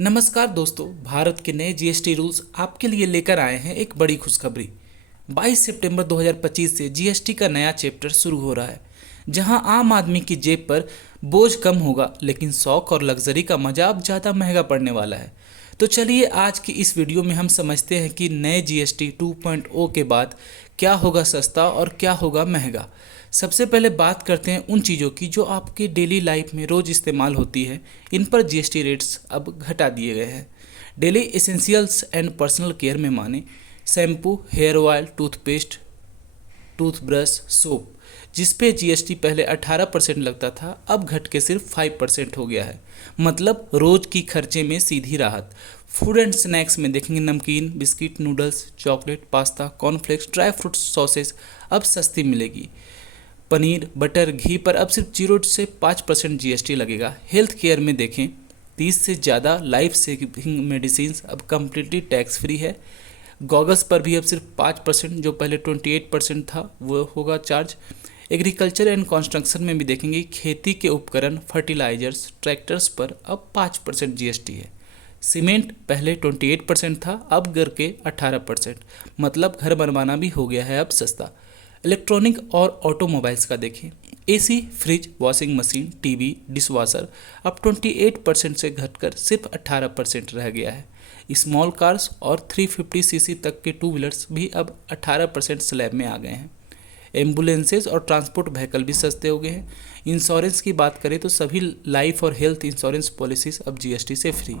नमस्कार दोस्तों, भारत के नए जीएसटी रूल्स आपके लिए लेकर आए हैं एक बड़ी खुशखबरी। 22 सितंबर 2025 से जीएसटी का नया चैप्टर शुरू हो रहा है, जहां आम आदमी की जेब पर बोझ कम होगा, लेकिन शौक और लग्जरी का मजा अब ज़्यादा महंगा पड़ने वाला है। तो चलिए आज की इस वीडियो में हम समझते हैं कि नए जीएसटी 2.0 के बाद क्या होगा सस्ता और क्या होगा महंगा। सबसे पहले बात करते हैं उन चीज़ों की जो आपकी डेली लाइफ में रोज़ इस्तेमाल होती है। इन पर जीएसटी रेट्स अब घटा दिए गए हैं। Daily essentials and personal care में माने shampoo, hair oil, toothpaste, toothbrush, soap, जिस पे जीएसटी पहले 18% लगता था, अब घट के सिर्फ 5% हो गया है। मतलब रोज की खर्चे में सीधी राहत। फूड एंड स्नैक्स में देखेंगे नमकीन, biscuit, noodles, chocolate, pasta, cornflakes, dry fruit, sauces अब सस्ती मिलेगी। पनीर, बटर, घी पर अब सिर्फ 0 से 5% जीएसटी लगेगा। हेल्थ केयर में देखें 30 से ज़्यादा लाइफ सेविंग मेडिसिन अब कम्प्लीटली टैक्स फ्री है। गॉगल्स पर भी अब सिर्फ 5%, जो पहले 28% था, वो होगा चार्ज। एग्रीकल्चर एंड कंस्ट्रक्शन में भी देखेंगे खेती के उपकरण, फर्टिलाइजर्स, ट्रैक्टर्स पर अब 5% जीएसटी है। सीमेंट पहले 28% था, अब गिर के 18%। मतलब घर बनवाना भी हो गया है अब सस्ता। इलेक्ट्रॉनिक और ऑटोमोबाइल्स का देखें, AC, fridge, washing machine, TV, dishwasher अब 28% से घटकर सिर्फ 18% रह गया है। स्मॉल कार्स और 350 सीसी तक के टू व्हीलर्स भी अब 18% स्लैब में आ गए हैं। एम्बुलेंसेज और ट्रांसपोर्ट व्हीकल भी सस्ते हो गए हैं। इंश्योरेंस की बात करें तो सभी लाइफ और हेल्थ इंश्योरेंस पॉलिसीज अब जीएसटी से फ्री,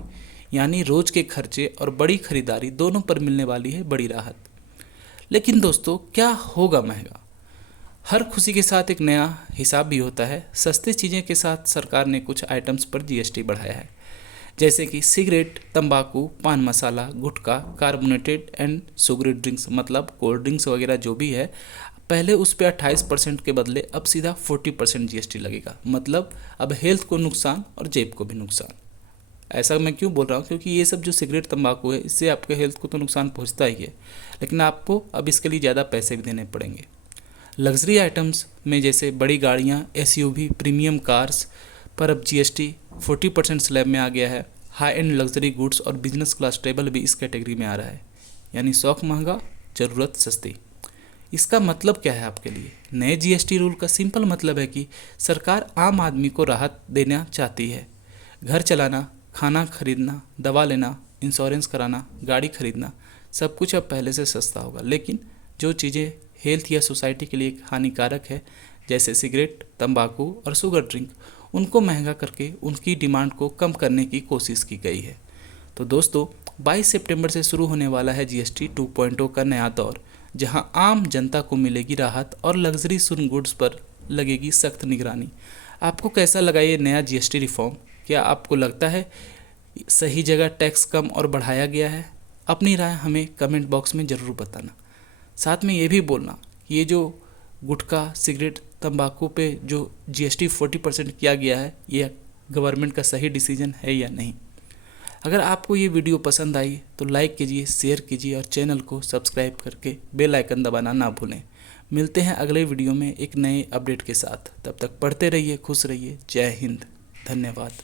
यानी रोज के खर्चे और बड़ी खरीदारी दोनों पर मिलने वाली है बड़ी राहत। लेकिन दोस्तों, क्या होगा महंगा? हर खुशी के साथ एक नया हिसाब भी होता है। सस्ती चीज़ें के साथ सरकार ने कुछ आइटम्स पर जीएसटी बढ़ाया है, जैसे कि सिगरेट, तंबाकू, पान मसाला, गुटखा, कार्बोनेटेड एंड शुगरी ड्रिंक्स, मतलब कोल्ड ड्रिंक्स वगैरह जो भी है, पहले उस पर 28% के बदले अब सीधा 40% जीएसटी लगेगा। मतलब अब हेल्थ को नुकसान और जेब को भी नुकसान। ऐसा मैं क्यों बोल रहा हूँ? क्योंकि ये सब जो सिगरेट, तंबाकू है, इससे आपके हेल्थ को तो नुकसान पहुँचता ही है, लेकिन आपको अब इसके लिए ज़्यादा पैसे भी देने पड़ेंगे। लग्जरी आइटम्स में जैसे बड़ी गाड़ियाँ, एसयूवी, प्रीमियम कार्स पर अब जीएसटी 40% स्लैब में आ गया है। हाई एंड लग्जरी गुड्स और बिजनेस क्लास टेबल भी इस कैटेगरी में आ रहा है। यानी शौक महंगा, ज़रूरत सस्ती। इसका मतलब क्या है आपके लिए? नए जीएसटी रूल का सिंपल मतलब है कि सरकार आम आदमी को राहत देना चाहती है। घर चलाना, खाना खरीदना, दवा लेना, इंश्योरेंस कराना, गाड़ी खरीदना, सब कुछ अब पहले से सस्ता होगा। लेकिन जो चीज़ें हेल्थ या सोसाइटी के लिए हानिकारक है, जैसे सिगरेट, तंबाकू और शुगर ड्रिंक, उनको महंगा करके उनकी डिमांड को कम करने की कोशिश की गई है। तो दोस्तों, 22 सितंबर से शुरू होने वाला है जीएसटी 2.0 का नया दौर, जहां आम जनता को मिलेगी राहत और लग्जरी सुन गुड्स पर लगेगी सख्त निगरानी। आपको कैसा लगा ये नया जीएसटी रिफॉर्म? क्या आपको लगता है सही जगह टैक्स कम और बढ़ाया गया है? अपनी राय हमें कमेंट बॉक्स में ज़रूर बताना। साथ में ये भी बोलना, ये जो गुटखा, सिगरेट, तंबाकू पे जो जीएसटी 40% किया गया है, ये गवर्नमेंट का सही डिसीजन है या नहीं। अगर आपको ये वीडियो पसंद आई तो लाइक कीजिए, शेयर कीजिए और चैनल को सब्सक्राइब करके बेल आइकन दबाना ना भूलें। मिलते हैं अगले वीडियो में एक नए अपडेट के साथ। तब तक पढ़ते रहिए, खुश रहिए। जय हिंद, धन्यवाद।